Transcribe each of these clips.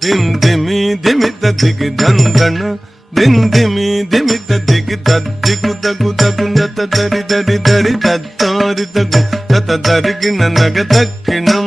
దిమ్ దిమి దిమిత దిగి దందన. దిన్ దిమి దిమిత దిగి దద్దిగు దగు దగు నత దరి దరి దరి దత్తారి దగు తత దరిగిన నగ దక్కిణం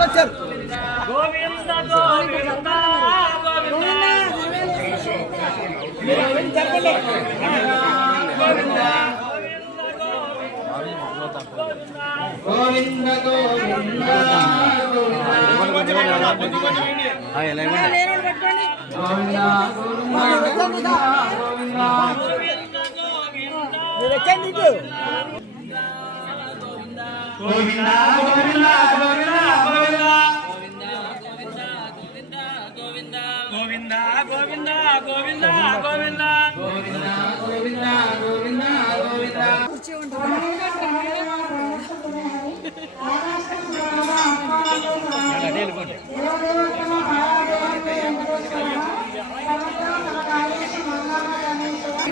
వచ్చారు గోవింద గోవింద గోవింద గోవింద గోవింద గోవింద గోవింద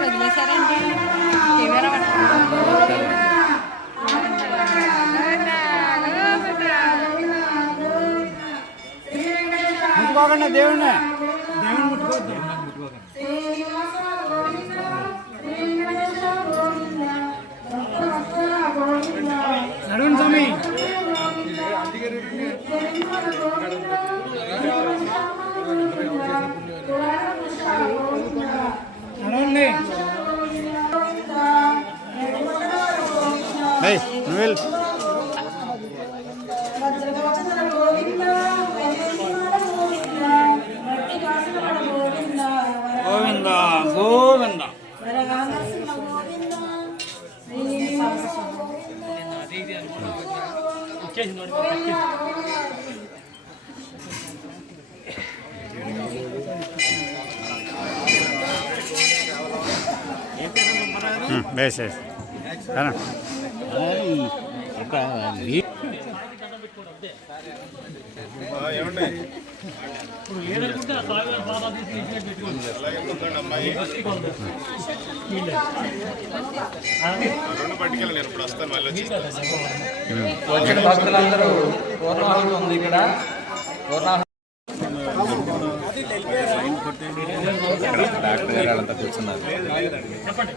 వదిలేశారండి కెమెరా ముట్టుకోకండి దేవుణ్ణి ನಿಲ್ ಗೋವಿಂದ ಗೋವಿಂದ. ಹ್ಞೂ ಬೇಸ್ ಬೇಸ್. వెళ్ళు గోవింద గోవింద వేసేసి వచ్చిన భక్తులందరూ పూర్ణాహుతి ఉంది ఇక్కడ. పూర్ణాహుతి డాక్టర్ గారు వాళ్ళంతా కూర్చున్నారు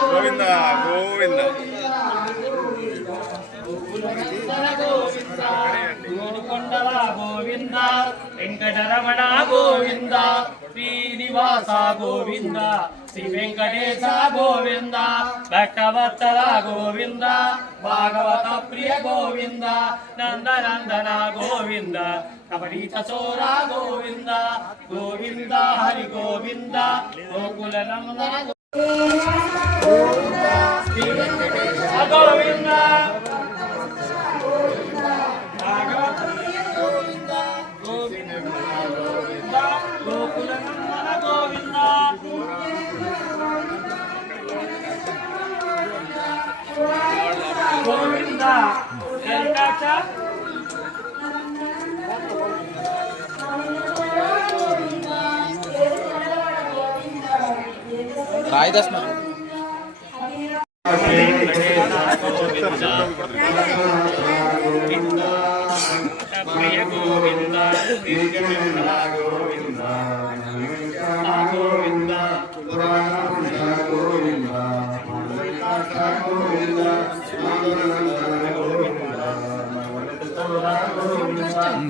గోవింద గోవింద గోవింద గోవింద వెంకటరమణ గోవింద శ్రీనివాస గోవింద శ్రీ వెంకటేశ గోవింద భక్తవత్తల గోవింద భాగవత ప్రియ గోవింద నందనందన గోవింద కబడీత చోర గోవింద గోవింద హరి గోవింద గోకుల నందన గోవింద శ్రీ వెంకటేశ గోవింద. రాయిదాస్ ప్రియ గోవింద గోవింద గోవింద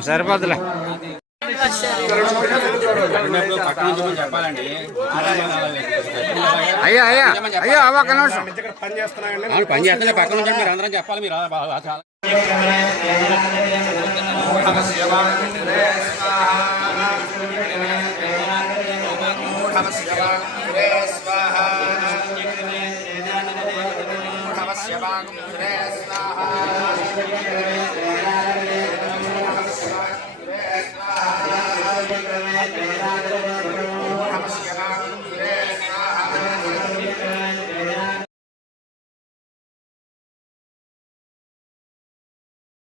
సరిపోద్దులే చెప్పాలండి అయ్యా అయ్యా అయ్యా ఒక్క నిమిషం అవును పని చేస్తున్నా పక్కన ఉంచండి మీరు అందరం చెప్పాలి మీరు చాలా ഏകാഗ്രത